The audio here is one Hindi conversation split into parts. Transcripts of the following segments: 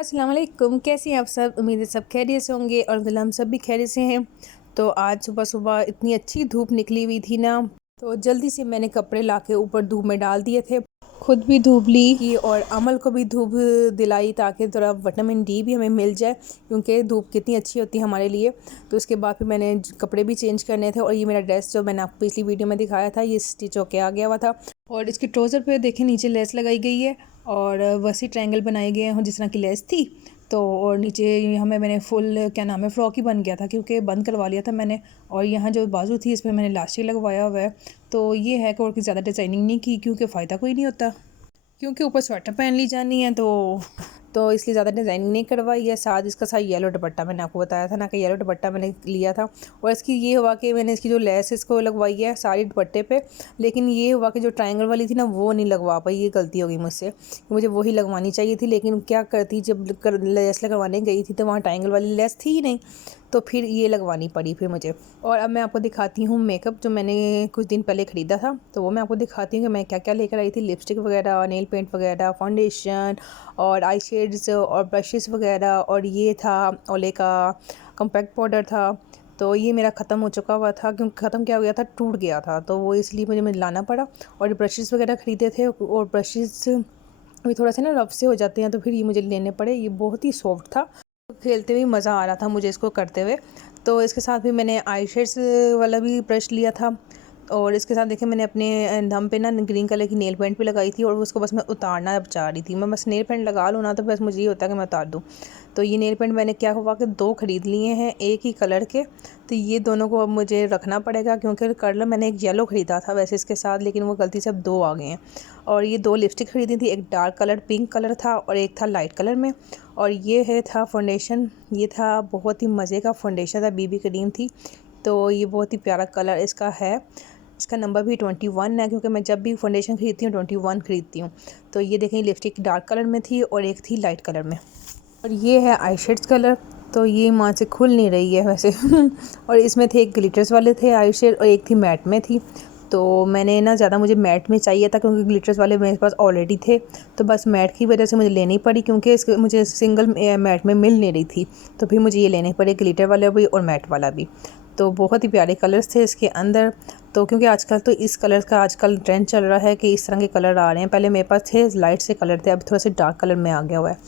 अस्सलाम वालेकुम। कैसे हैं आप सब? उम्मीद है सब खैरियत से होंगे और अल्हम्दुलिल्लाह हम सब भी खैरियत से हैं। तो आज सुबह सुबह इतनी अच्छी धूप निकली हुई थी ना, तो जल्दी से मैंने कपड़े लाके ऊपर धूप में डाल दिए थे। खुद भी धूप ली की और अमल को भी धूप दिलाई ताकि थोड़ा विटामिन डी भी हमें मिल जाए, क्योंकि धूप कितनी अच्छी होती है हमारे लिए। तो उसके बाद फिर मैंने कपड़े भी चेंज करने थे और ये मेरा ड्रेस जो मैंने आपको पिछली वीडियो में दिखाया था, ये स्टिच होके आ गया हुआ था। और इसके ट्राउज़र पे देखें नीचे लेस लगाई गई है और वैसे ट्रायंगल बनाए गए हैं जिस तरह की लेस थी। तो और नीचे यहाँ मैंने फुल क्या नाम है फ्रॉक ही बन गया था, क्योंकि बंद करवा लिया था मैंने। और यहाँ जो बाजू थी इस पर मैंने इलास्टिक लगवाया हुआ है। तो ये है कि और की ज़्यादा डिज़ाइनिंग नहीं की, क्योंकि फ़ायदा कोई नहीं होता, क्योंकि ऊपर स्वेटर पहन ली जानी है। तो इसलिए ज़्यादा डिज़ाइनिंग नहीं करवाई है। साथ इसका साथ येलो दुपट्टा मैंने आपको बताया था ना कि येलो दुपट्टा मैंने लिया था। और इसकी ये हुआ कि मैंने इसकी जो लेस इसको लगवाई है सारी दुपट्टे पे, लेकिन ये हुआ कि जो ट्रायंगल वाली थी ना वो नहीं लगवा पाई। ये गलती हो गई मुझसे, मुझे वही लगवानी चाहिए थी। लेकिन क्या करती, जब लेस लगवाने गई थी तो वहाँ ट्रायंगल वाली लेस थी ही नहीं, तो फिर ये लगवानी पड़ी फिर मुझे। और अब मैं आपको दिखाती हूँ मेकअप जो मैंने कुछ दिन पहले ख़रीदा था, तो वो मैं आपको दिखाती हूँ कि मैं क्या क्या लेकर आई थी। लिपस्टिक वगैरह, नेल पेंट वगैरह, फाउंडेशन और आई शेड्स और ब्रशेस वगैरह। और ये था ओले का कॉम्पैक्ट पाउडर था। तो ये मेरा ख़त्म हो चुका हुआ था, क्योंकि ख़त्म क्या हो गया था, टूट गया था, तो वो इसलिए मुझे लाना पड़ा। और ब्रशेस वगैरह ख़रीदे थे, और ब्रशेस अभी थोड़ा सा ना रफ से हो जाते हैं, तो फिर ये मुझे लेने पड़े। ये बहुत ही सॉफ्ट था, खेलते हुए मज़ा आ रहा था मुझे इसको करते हुए। तो इसके साथ भी मैंने आई शेड्स वाला भी ब्रश लिया था। और इसके साथ देखिए मैंने अपने दम पे ना ग्रीन कलर की नेल पेंट भी लगाई थी, और उसको बस मैं उतारना चाह रही थी। मैं बस नेल पेंट लगा लूँ ना, तो बस मुझे ये होता है कि मैं उतार दूँ। तो ये नेल पेंट मैंने क्या हुआ कि 2 ख़रीद लिए हैं एक ही कलर के। तो ये दोनों को अब मुझे रखना पड़ेगा, क्योंकि कलर मैंने एक येलो ख़रीदा था वैसे इसके साथ, लेकिन वो गलती से अब 2 आ गए हैं। और ये 2 लिपस्टिक ख़रीदी थी, एक डार्क कलर पिंक कलर था और एक था लाइट कलर में। और ये है था फाउंडेशन, ये था बहुत ही मज़े का फाउंडेशन था, बीबी क्रीम थी। तो ये बहुत ही प्यारा कलर इसका है। इसका नंबर भी 21 है, क्योंकि मैं जब भी फाउंडेशन ख़रीदती हूँ 21 ख़रीदती हूँ। तो ये देखें लिपस्टिक डार्क कलर में थी और एक थी लाइट कलर में। और ये है आई शेड्स कलर। तो ये माँ से खुल नहीं रही है वैसे और इसमें थे एक ग्लिटर्स वाले थे आई शेड और एक थी मैट में थी। तो मैंने ना ज़्यादा मुझे मैट में चाहिए था, क्योंकि ग्लिटर्स वाले मेरे पास ऑलरेडी थे। तो बस मैट की वजह से मुझे लेनी पड़ी, क्योंकि इसके मुझे सिंगल मैट में मिल नहीं रही थी। तो फिर मुझे ये लेने पड़े, ग्लिटर वाला भी और मैट वाला भी। तो बहुत ही प्यारे कलर्स थे इसके अंदर। तो क्योंकि आजकल तो इस कलर का आजकल ट्रेंड चल रहा है कि इस तरह के कलर आ रहे हैं। पहले मेरे पास थे लाइट से कलर थे, अब थोड़ा से डार्क कलर में आ गया हुआ है।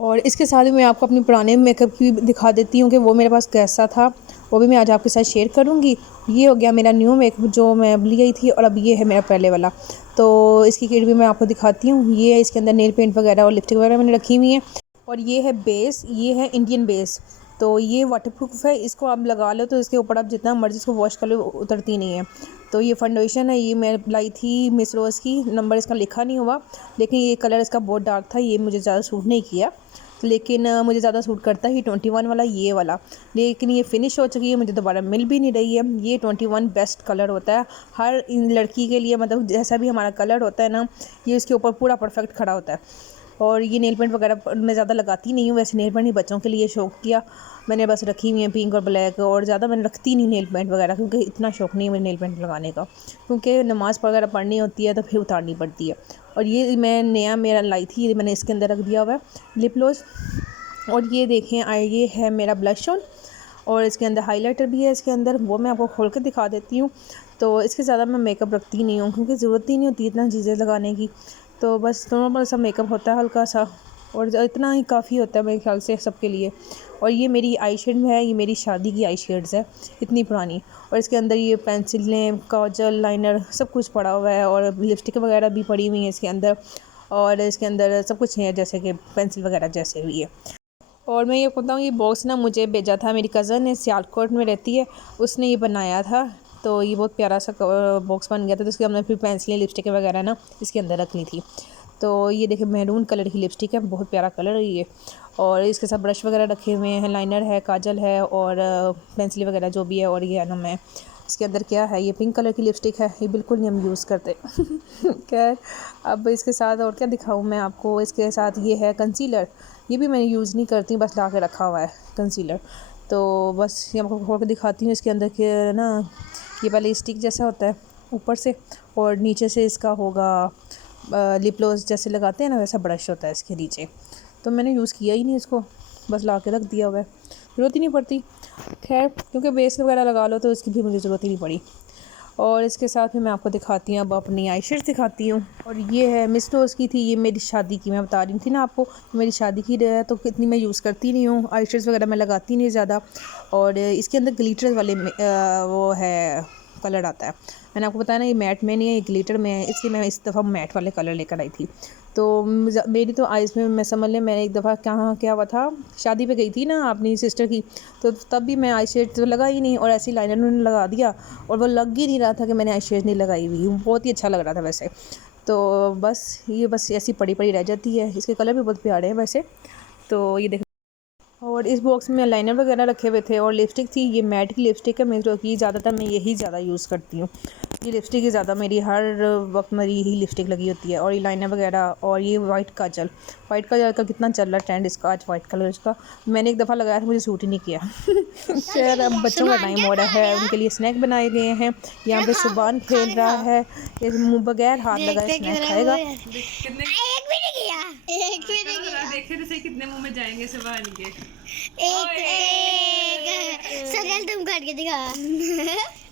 और इसके साथ ही मैं आपको अपनी पुराने मेकअप की दिखा देती हूँ कि वो मेरे पास कैसा था, वो भी मैं आज आपके साथ शेयर करूँगी। ये हो गया मेरा न्यू मेकअप जो मैं अब ली गई थी, और अब ये है मेरा पहले वाला। तो इसकी किट भी मैं आपको दिखाती हूँ। ये है, इसके अंदर नेल पेंट वगैरह और लिपस्टिक वगैरह मैंने रखी हुई है। और ये है बेस, ये है इंडियन बेस। तो ये वाटरप्रूफ है, इसको आप लगा लो तो इसके ऊपर आप जितना मर्जी इसको वॉश कर लो उतरती नहीं है। तो ये फाउंडेशन है, ये मैं लाई थी मिस रोज़ की, नंबर इसका लिखा नहीं हुआ, लेकिन ये कलर इसका बहुत डार्क था, ये मुझे ज़्यादा सूट नहीं किया। लेकिन मुझे ज़्यादा सूट करता है 21 वाला, ये वाला। लेकिन ये फ़िनिश हो चुकी है, मुझे दोबारा मिल भी नहीं रही है। ये 21 बेस्ट कलर होता है हर इन लड़की के लिए, मतलब जैसा भी हमारा कलर होता है ना, ये इसके ऊपर पूरा परफेक्ट खड़ा होता है। और ये नेल पेंट वगैरह मैं ज़्यादा लगाती नहीं हूँ, वैसे नेल पेंट ही बच्चों के लिए शौक किया मैंने, बस रखी हुई है पिंक और ब्लैक। और ज़्यादा मैंने रखती नहीं नेल पेंट वगैरह, क्योंकि इतना शौक नहीं है मुझे नेल पेंट लगाने का, क्योंकि नमाज़ वगैरह पढ़नी होती है तो फिर उतारनी पड़ती है। और ये मैं नया मेरा लाई थी, ये मैंने इसके अंदर रख दिया हुआ है लिप ग्लॉस। और ये देखें ये है मेरा ब्लश ऑन, और इसके अंदर हाइलाइटर भी है इसके अंदर, वो मैं आपको खोल कर दिखा देती हूँ। तो इसके ज़्यादा मैं मेकअप रखती नहीं हूँ, क्योंकि ज़रूरत ही नहीं होती इतना चीज़ें लगाने की। तो बस नॉर्मल सा मेकअप होता है हल्का सा, और इतना ही काफ़ी होता है मेरे ख्याल से सबके लिए। और ये मेरी आई शेड में है, ये मेरी शादी की आई शेड्स है, इतनी पुरानी। और इसके अंदर ये पेंसिलें, काजल, लाइनर सब कुछ पड़ा हुआ है, और लिपस्टिक वगैरह भी पड़ी हुई है इसके अंदर। और इसके अंदर सब कुछ है, जैसे कि पेंसिल वगैरह जैसे भी है। और मैं ये बताऊँ, ये बॉक्स ना मुझे भेजा था, मेरी कज़न है सियालकोट में रहती है, उसने ये बनाया था। तो ये बहुत प्यारा सा बॉक्स बन गया था। तो इसके हमने फिर पेंसिलें, लिपस्टिक वगैरह ना इसके अंदर रखनी थी। तो ये देखिए मैरून कलर की लिपस्टिक है, बहुत प्यारा कलर है ये। और इसके साथ ब्रश वगैरह रखे हुए हैं, लाइनर है, काजल है और पेंसिल वगैरह जो भी है। और ये है ना, मैं इसके अंदर क्या है, ये पिंक कलर की लिपस्टिक है, ये बिल्कुल नहीं हम यूज़ करते खैर अब इसके साथ और क्या दिखाऊँ मैं आपको। इसके साथ ये है कंसीलर, ये भी मैं यूज़ नहीं करती, बस ला के रखा हुआ है कंसीलर। तो बस ये आपको खोल के दिखाती हूँ। इसके अंदर के ना, ये पहले स्टिक जैसा होता है ऊपर से, और नीचे से इसका होगा लिप ग्लॉस जैसे लगाते हैं ना, वैसा ब्रश होता है इसके नीचे। तो मैंने यूज़ किया ही नहीं इसको, बस ला के रख दिया हुआ है, ज़रूरत ही नहीं पड़ती। खैर क्योंकि बेस वगैरह लगा लो तो इसकी भी मुझे ज़रूरत ही नहीं पड़ी। और इसके साथ में मैं आपको दिखाती हूँ, अब अपनी आई शेड दिखाती हूँ। और ये है मिस रोज़ की थी, ये मेरी शादी की, मैं बता रही थी ना आपको मेरी शादी की है, तो कितनी मैं यूज़ करती नहीं हूँ, आई शेड्स वगैरह मैं लगाती नहीं ज़्यादा। और इसके अंदर ग्लिटर वाले वो है कलर आता है। मैंने आपको बताया ना ये मैट में नहीं है, ये ग्लिटर में है, इसलिए मैं इस दफ़ा मैट वाले कलर लेकर आई थी। तो मेरी तो आइज़ में मैं समझ लें, मैंने एक दफ़ा कहाँ क्या हुआ था, शादी पे गई थी ना अपनी सिस्टर की, तो तब भी मैं आई शेड तो लगा ही नहीं और ऐसे ही लाइनर उन्होंने लगा दिया और वो लग ही नहीं रहा था कि मैंने आई शेड नहीं लगाई हुई, बहुत ही अच्छा लग रहा था वैसे। तो बस ऐसी पड़ी पड़ी रह जाती है। इसके कलर भी बहुत प्यारे हैं वैसे। तो ये देख, और इस बॉक्स में लाइनर वगैरह रखे हुए थे और लिपस्टिक थी, ये मैट की लिपस्टिक है मेरे की, ज़्यादातर मैं यही ज़्यादा यूज़ करती हूँ। ये लिपस्टिक ही ज़्यादा मेरी हर वक्त मेरी ही लिपस्टिक लगी होती है। और ये लाइनर वगैरह, और ये वाइट काजल का कितना चल रहा है ट्रेंड इसका, आज वाइट कलर इसका मैंने एक दफ़ा लगाया था, मुझे सूट ही नहीं किया। खैर अब बच्चों का टाइम हो रहा है, उनके लिए स्नैक बनाए गए हैं। यहाँ पे सुबान खेल रहा है, मुँह बगैर हाथ लगाए स्नैक खाएगा। देखे तो सही कितने मुंह में जाएंगे सुबान के। सजल तुम करके दिखा।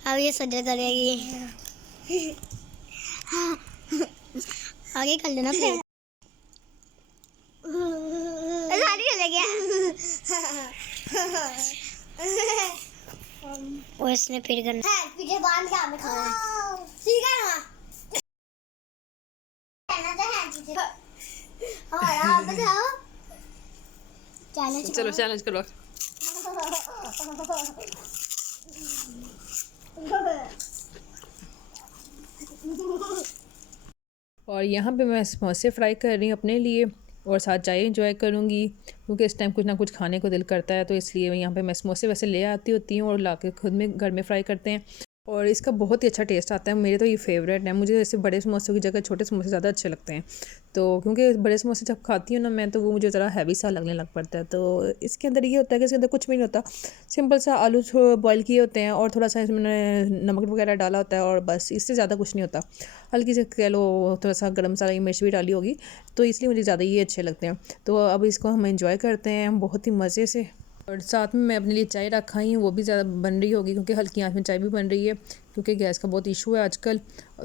अब ये सजल करेगी। आगे कर लेना प्लीज। सारी चले गया। और इसने फिर करना है, पीछे बांध के हमें खाना है। ठीक है ना? कहना तो है पीछे। हाँ बताओ। चलो चैलेंज करो। और यहाँ पे मैं समोसे फ्राई कर रही हूँ अपने लिए और साथ चाय इंजॉय करूँगी, क्योंकि इस टाइम कुछ ना कुछ खाने को दिल करता है। तो इसलिए यहाँ पे मैं समोसे वैसे ले आती होती हूँ और ला के खुद में घर में फ्राई करते हैं और इसका बहुत ही अच्छा टेस्ट आता है। मेरे तो ये फेवरेट है, मुझे ऐसे बड़े समोसों की जगह छोटे समोसे ज़्यादा अच्छे लगते हैं। तो क्योंकि बड़े समोसे जब खाती हूँ ना मैं, तो वो मुझे ज़रा हैवी सा लगने लग पड़ता है। तो इसके अंदर ये होता है कि इसके अंदर कुछ भी नहीं होता, सिंपल सा आलू बॉयल किए होते हैं और थोड़ा सा इसमें नमक वगैरह डाला होता है और बस, इससे ज़्यादा कुछ नहीं होता। हल्की से कह लो थोड़ा सा गर्म मसाला या मिर्च भी डाली होगी, तो इसलिए मुझे ज़्यादा ये अच्छे लगते हैं। तो अब इसको हम एंजॉय करते हैं बहुत ही मज़े से। और साथ में मैं अपने लिए चाय रखा ही हूँ, वो भी ज़्यादा बन रही होगी क्योंकि हल्की आंच में चाय भी बन रही है, क्योंकि गैस का बहुत इशू है आजकल।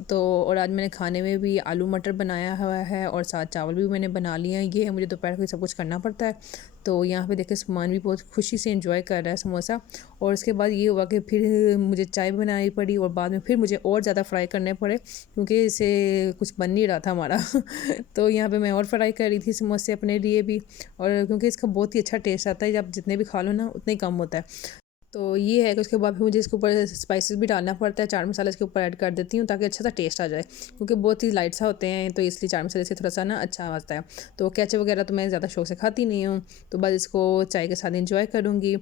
तो और आज मैंने खाने में भी आलू मटर बनाया हुआ है और साथ चावल भी मैंने बना लिए हैं। ये है, मुझे दोपहर को सब कुछ करना पड़ता है। तो यहाँ पे देखिए सामान भी बहुत खुशी से एंजॉय कर रहा है समोसा। और उसके बाद ये हुआ कि फिर मुझे चाय बनानी पड़ी और बाद में फिर मुझे और ज़्यादा फ्राई करने पड़े, क्योंकि इसे कुछ बन नहीं रहा था हमारा। तो यहाँ पे मैं और फ्राई कर रही थी समोसे अपने लिए भी, और क्योंकि इसका बहुत ही अच्छा टेस्ट आता है, जब जितने भी खा लो ना उतना ही कम होता है। तो ये है कि उसके बाद फिर मुझे इसके ऊपर स्पाइसेस भी डालना पड़ता है, चाट मसाला इसके ऊपर ऐड कर देती हूँ ताकि अच्छा सा टेस्ट आ जाए, क्योंकि बहुत ही लाइट सा होते हैं, तो इसलिए चाट मसाले से थोड़ा सा ना अच्छा आता है। तो केचप वगैरह तो मैं ज़्यादा शौक से खाती नहीं हूँ, तो बस इसको चाय के साथ इंजॉय करूँगी।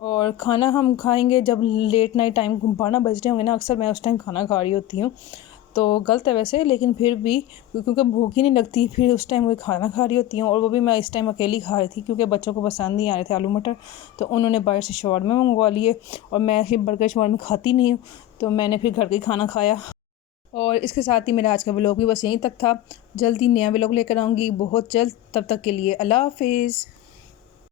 और खाना हम खाएंगे जब लेट नाइट टाइम 12 बज रहे होंगे ना, अक्सर मैं उस टाइम खाना खा रही होती हूँ। तो गलत है वैसे, लेकिन फिर भी क्योंकि भूख ही नहीं लगती फिर उस टाइम वो खाना खा रही होती हूँ, और वो भी मैं इस टाइम अकेली खा रही थी क्योंकि बच्चों को पसंद नहीं आ रहे थे आलू मटर, तो उन्होंने बाहर से शवारमा मंगवा लिए और मैं फिर बर्गर शवारमा खाती नहीं हूँ, तो मैंने फिर घर का ही खाना खाया। और इसके साथ ही मेरा आज का व्लॉग भी बस यहीं तक था। जल्दी नया व्लॉग लेकर आऊँगी बहुत जल्द, तब तक के लिए अल्लाह हाफिज़।